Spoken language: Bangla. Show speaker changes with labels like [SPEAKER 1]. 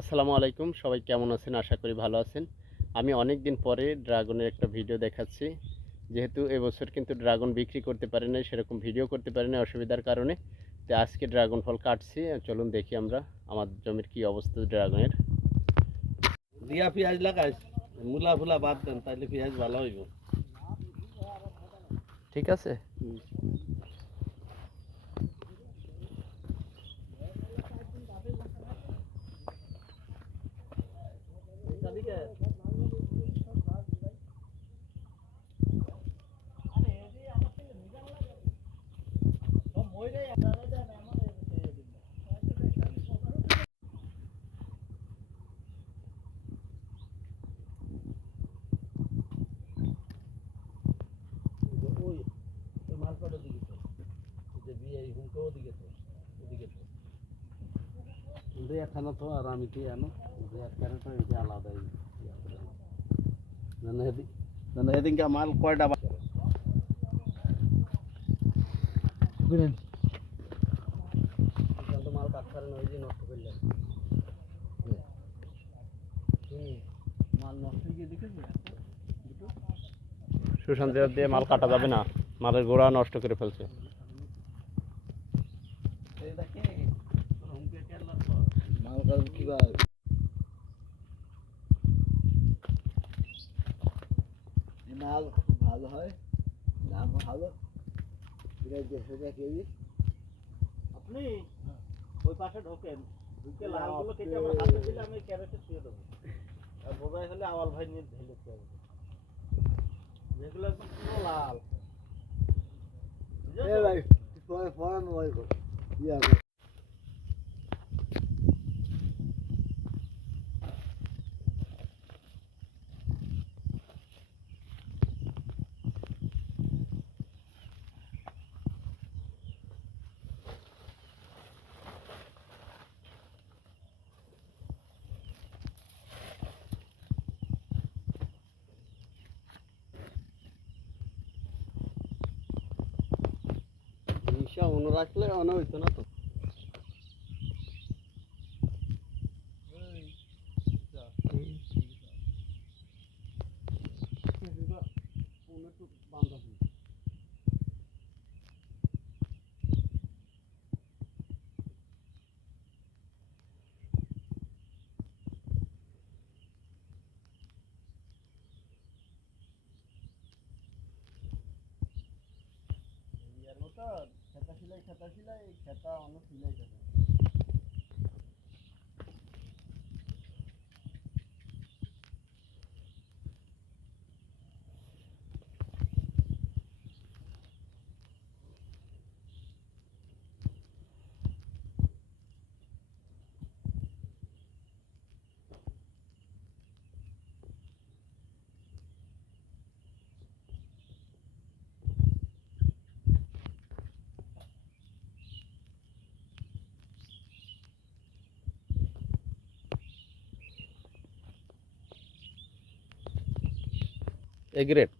[SPEAKER 1] আসসালামু আলাইকুম সবাই কেমন আছেন? আশা করি ভালো আছেন। আমি অনেক দিন পরে ড্রাগনের একটা ভিডিও দেখাচ্ছি। যেহেতু এবছর কিন্তু ড্রাগন বিক্রি করতে পারি না সেরকম ভিডিও করতে পারি না অসুবিধার কারণে। তো আজকে ড্রাগন ফল কাটছি চলুন দেখি আমরা আমার জমির কি অবস্থা ড্রাগনের।
[SPEAKER 2] দিয়া পেঁয়াজ লাগাই মূলা ফুলা বাদ দেন তাহলে পেঁয়াজ ভালো হইব।
[SPEAKER 1] ঠিক আছে
[SPEAKER 2] ওই ওই মালপাটা দিকে তো ওই যে বিয়ে এই হুমকে ওদিকে তো ওদিকে তো ওদের একখানা তো আর আমি কি আনো একখানা তো এটা আলাদা জানা হেদিনকে মাল কয়টা বা- এখানে তো মাল কাটতে পারে না ওই যে নষ্ট করলেন মাল নষ্ট গিয়ে দেখেছ
[SPEAKER 1] সুশান্ত দিয়ে মাল কাটা যাবে না, মালের গোড়া নষ্ট করে ফেলছে।
[SPEAKER 2] ভালো হয় ভালো কেজি
[SPEAKER 3] আপনি ওই পাশে ঢোকেন আমার দিলে আমি দেবো। আর হলে আওয়াল ভাই নিয়ে ঢেলে যেগুলো একদম পুরো লাল বুঝেছো?
[SPEAKER 2] এ ভাই পরে পড়ানো হয় গো ইয়া
[SPEAKER 1] নিশা রাখলে অন্য হইতো না তো।
[SPEAKER 3] ইয়ার মতো খেতা সিলাই খেতা সিলাই খেতা অনেক সিলাই খেতা
[SPEAKER 1] এ গ্রেড